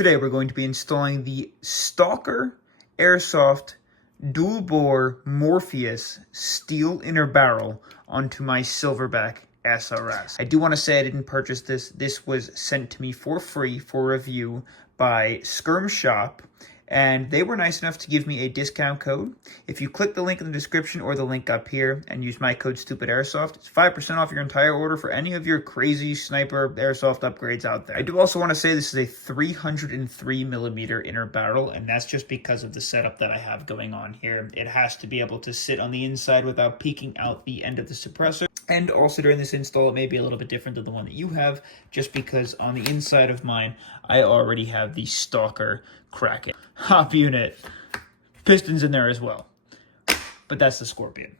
Today we're going to be installing the Stalker Airsoft dual bore Morpheus steel inner barrel onto my Silverback SRS. I do want to say I didn't purchase this. This was sent to me for free for review by Skirm Shop, and they were nice enough to give me a discount code. If you click the link in the description or the link up here and use my code STUPIDAIRSOFT, it's 5% off your entire order for any of your crazy sniper airsoft upgrades out there. I do also want to say this is a 303mm inner barrel, and that's just because of the setup that I have going on here. It has to be able to sit on the inside without peeking out the end of the suppressor. And also during this install, it may be a little bit different than the one that you have, just because on the inside of mine, I already have the Stalker Kraken hop unit. Pistons in there as well. But that's the Scorpion.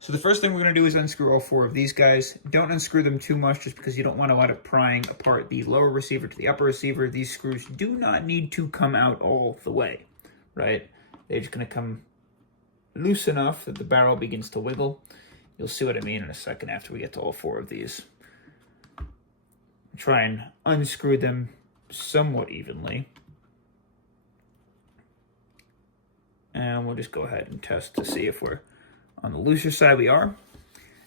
So the first thing we're going to do is unscrew all four of these guys. Don't unscrew them too much just because you don't want to wind up prying apart the lower receiver to the upper receiver. These screws do not need to come out all the way, right? They're just going to come loose enough that the barrel begins to wiggle. You'll see what I mean in a second after we get to all four of these. Try and unscrew them somewhat evenly. And we'll just go ahead and test to see if we're on the looser side. We are.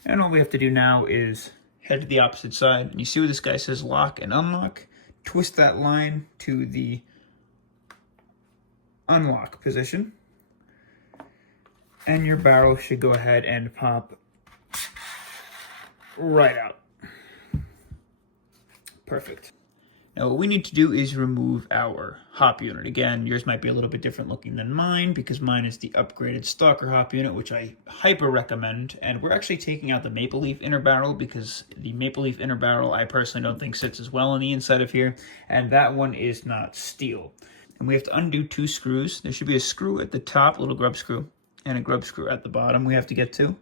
And all we have to do now is head to the opposite side. And you see where this guy says lock and unlock? Twist that line to the unlock position. And your barrel should go ahead and pop right out. Perfect. Now what we need to do is remove our hop unit. Again, yours might be a little bit different looking than mine because mine is the upgraded Stalker hop unit, which I hyper recommend. And we're actually taking out the maple leaf inner barrel because the maple leaf inner barrel I personally don't think sits as well on the inside of here. And that one is not steel. And we have to undo two screws. There should be a screw at the top, a little grub screw, and a grub screw at the bottom we have to get to.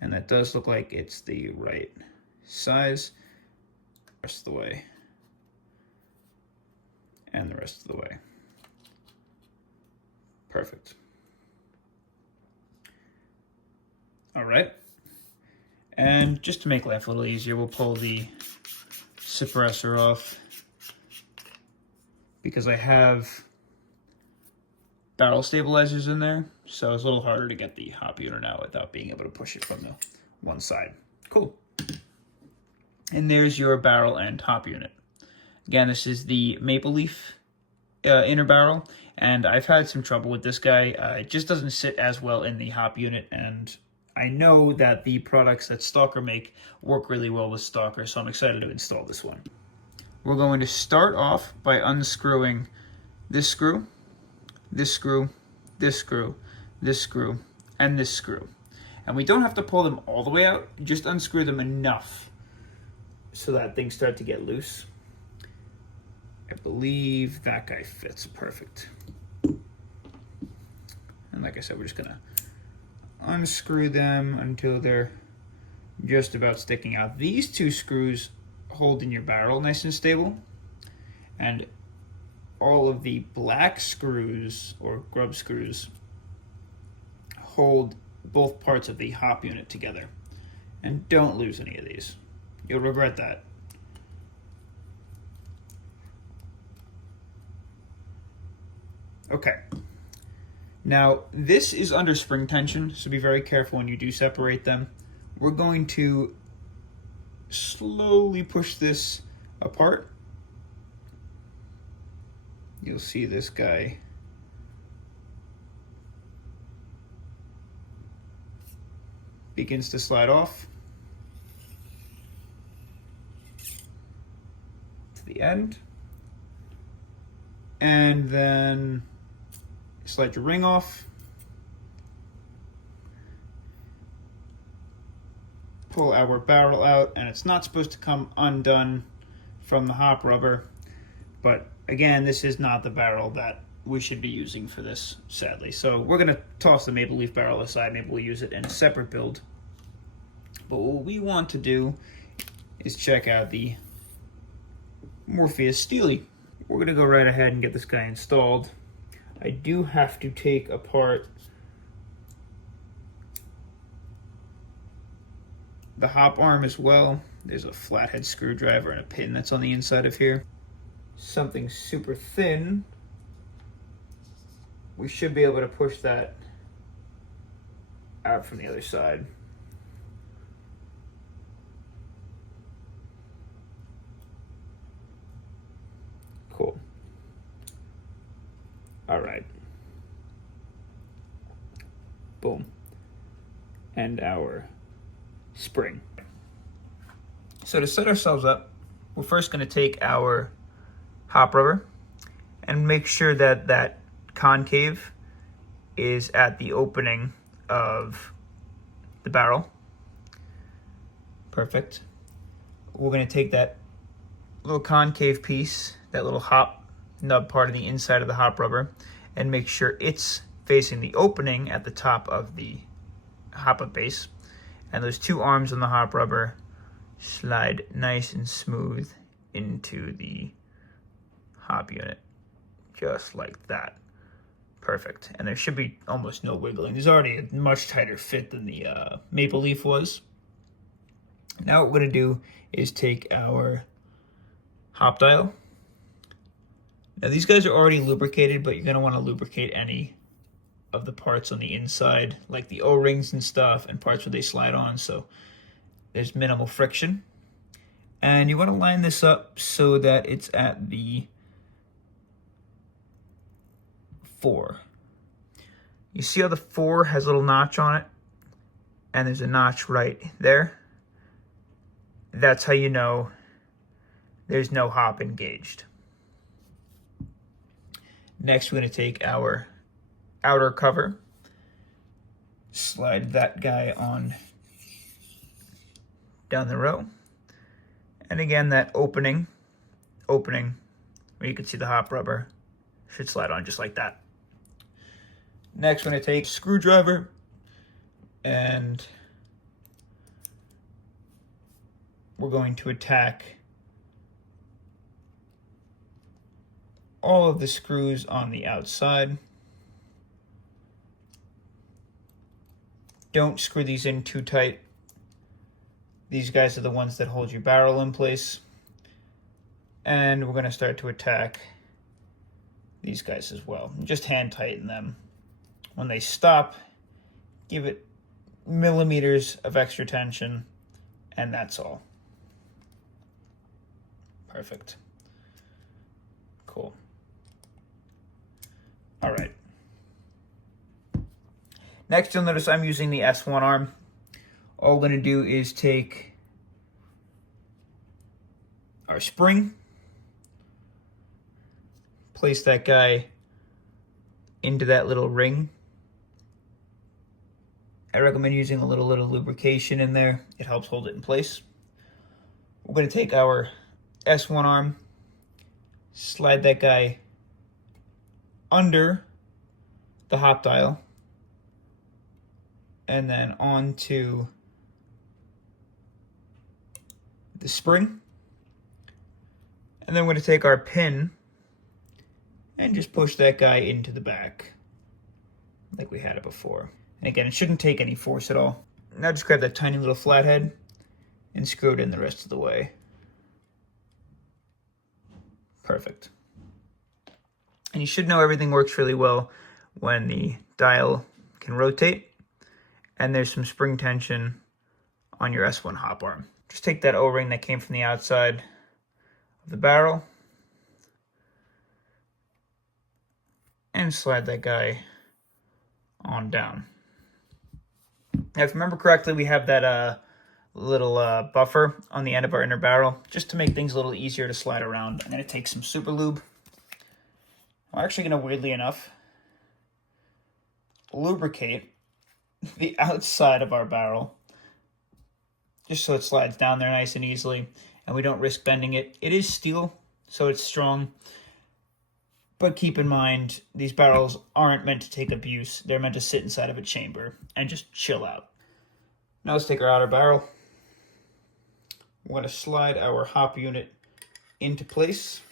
And that does look like it's the right size. The rest of the way. And the rest of the way. Perfect. All right. And just to make life a little easier, we'll pull the suppressor off because I have barrel stabilizers in there, so it's a little harder to get the hop unit out without being able to push it from the one side. Cool. And there's your barrel and hop unit. Again, this is the maple leaf inner barrel, and I've had some trouble with this guy. It just doesn't sit as well in the hop unit, and I know that the products that Stalker make work really well with Stalker, so I'm excited to install this one. We're going to start off by unscrewing this screw, this screw, this screw, this screw, and this screw. And we don't have to pull them all the way out, just unscrew them enough so that things start to get loose. I believe that guy fits perfect. And like I said, we're just gonna unscrew them until they're just about sticking out. These two screws hold in your barrel nice and stable. And all of the black screws or grub screws hold both parts of the hop unit together. And don't lose any of these. You'll regret that. Okay. Now, this is under spring tension, so be very careful when you do separate them. We're going to slowly push this apart. You'll see this guy begins to slide off to the end. And then slide your ring off. Pull our barrel out, and it's not supposed to come undone from the hop rubber. But again, this is not the barrel that we should be using for this, sadly. So we're going to toss the maple leaf barrel aside. Maybe we'll use it in a separate build. But what we want to do is check out the Morpheus Steely. We're going to go right ahead and get this guy installed. I do have to take apart the hop arm as well. There's a flathead screwdriver and a pin that's on the inside of here. something super thin, we should be able to push that out from the other side. Cool. All right. Boom. And our spring. So to set ourselves up, we're first going to take our hop rubber and make sure that that concave is at the opening of the barrel. Perfect. We're going to take that little concave piece, that little hop nub part of the inside of the hop rubber, and make sure it's facing the opening at the top of the hop up base. And those two arms on the hop rubber slide nice and smooth into the hop unit, just like that. Perfect. And there should be almost no wiggling. There's already a much tighter fit than the maple leaf was. Now what we're going to do is take our hop dial. Now these guys are already lubricated, but you're going to want to lubricate any of the parts on the inside, like the O-rings and stuff, and parts where they slide on, so there's minimal friction. And you want to line this up so that it's at the 4. You see how the 4 has a little notch on it? And there's a notch right there. That's how you know there's no hop engaged. Next, we're going to take our outer cover, slide that guy on down the row. And again, that opening where you can see the hop rubber should slide on just like that. Next, we're going to take a screwdriver and we're going to attack all of the screws on the outside. Don't screw these in too tight. These guys are the ones that hold your barrel in place. And we're going to start to attack these guys as well. Just hand tighten them. When they stop, give it millimeters of extra tension, and that's all. Perfect. Cool. All right. Next, you'll notice I'm using the S1 arm. All we're going to do is take our spring, place that guy into that little ring. I recommend using a little lubrication in there. It helps hold it in place. We're going to take our S1 arm, slide that guy under the hop dial, and then onto the spring. And then we're going to take our pin and just push that guy into the back like we had it before. And again, it shouldn't take any force at all. Now just grab that tiny little flathead and screw it in the rest of the way. Perfect. And you should know everything works really well when the dial can rotate and there's some spring tension on your S1 hop arm. Just take that O-ring that came from the outside of the barrel and slide that guy on down. Now, if you remember correctly, we have that little buffer on the end of our inner barrel, just to make things a little easier to slide around. I'm going to take some super lube. I'm actually going to, weirdly enough, lubricate the outside of our barrel, just so it slides down there nice and easily, and we don't risk bending it. It is steel, so it's strong. But keep in mind, these barrels aren't meant to take abuse. They're meant to sit inside of a chamber and just chill out. Now let's take our outer barrel. We're going to slide our hop unit into place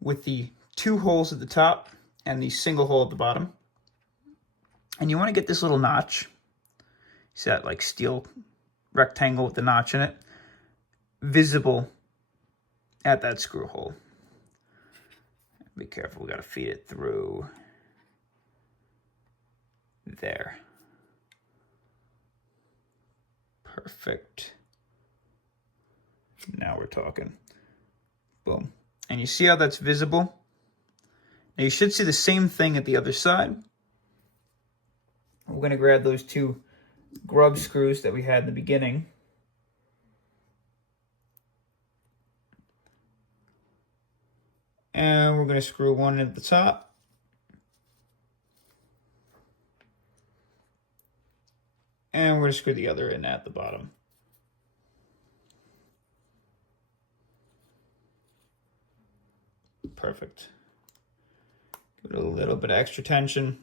with the 2 holes at the top and the single hole at the bottom. And you want to get this little notch. See that like steel rectangle with the notch in it? Visible at that screw hole. Be careful, we gotta feed it through there. Perfect. Now we're talking. Boom. And you see how that's visible? Now you should see the same thing at the other side. We're going to grab those two grub screws that we had in the beginning. And we're going to screw one at the top. And we're going to screw the other in at the bottom. Perfect. Give it a little bit of extra tension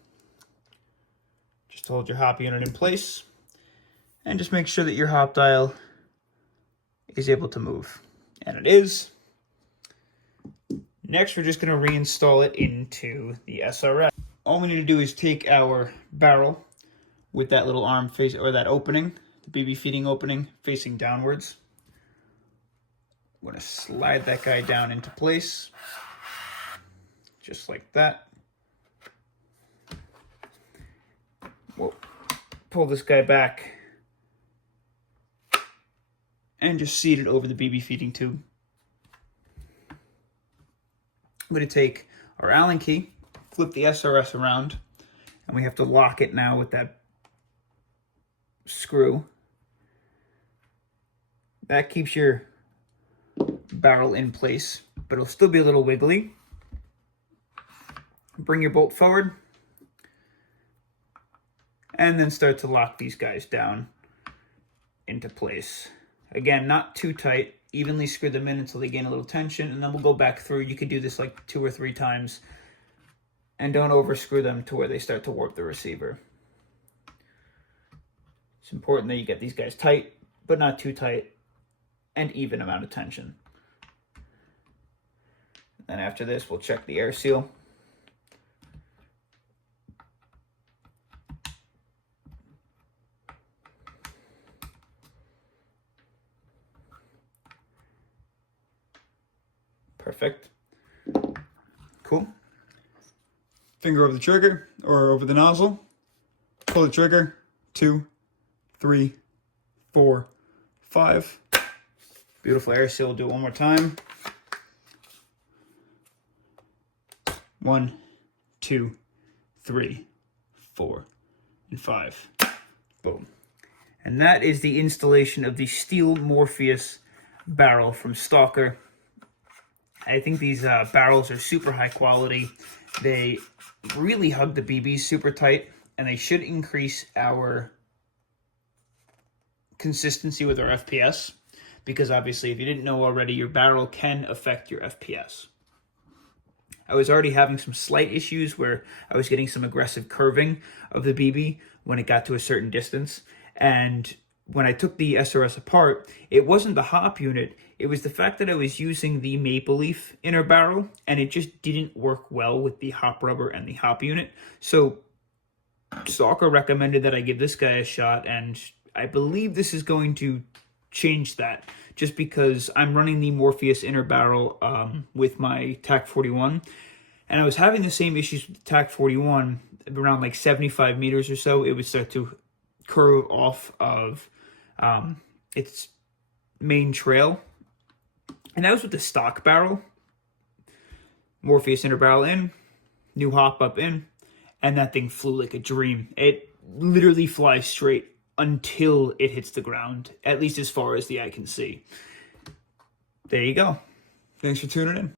just to hold your hop unit in place. And just make sure that your hop dial is able to move. And it is. Next, we're just going to reinstall it into the SRS. All we need to do is take our barrel with that little arm face, or that opening, the BB feeding opening, facing downwards. I'm going to slide that guy down into place. Just like that. We'll pull this guy back and just seat it over the BB feeding tube. I'm going to take our Allen key, flip the SRS around, and we have to lock it now with that screw. That keeps your barrel in place, but it'll still be a little wiggly. Bring your bolt forward, and then start to lock these guys down into place. Again, not too tight. Evenly screw them in until they gain a little tension, and then we'll go back through. You can do this like 2 or 3 times, and don't overscrew them to where they start to warp the receiver. It's important that you get these guys tight, but not too tight, and even amount of tension. Then after this, we'll check the air seal. Perfect. Cool. Finger over the trigger, or over the nozzle. Pull the trigger. 2, 3, 4, 5. Beautiful air seal. We'll do it one more time. 1, 2, 3, 4, and 5. Boom. And that is the installation of the steel Morpheus barrel from Stalker. I think these barrels are super high quality. They really hug the BBs super tight, and they should increase our consistency with our FPS, because obviously, if you didn't know already, your barrel can affect your FPS. I was already having some slight issues where I was getting some aggressive curving of the BB when it got to a certain distance, and when I took the SRS apart, it wasn't the hop unit, it was the fact that I was using the Maple Leaf inner barrel, and it just didn't work well with the hop rubber and the hop unit. So Stalker recommended that I give this guy a shot, and I believe this is going to change that, just because I'm running the Morpheus inner barrel with my TAC 41, and I was having the same issues with the TAC 41 around like 75 meters or so. It would start to curve off of its main trail, and that was with the stock barrel. Morpheus inner barrel in, new hop up in, and that thing flew like a dream. It literally flies straight until it hits the ground, at least as far as the eye can see. There you go. Thanks for tuning in.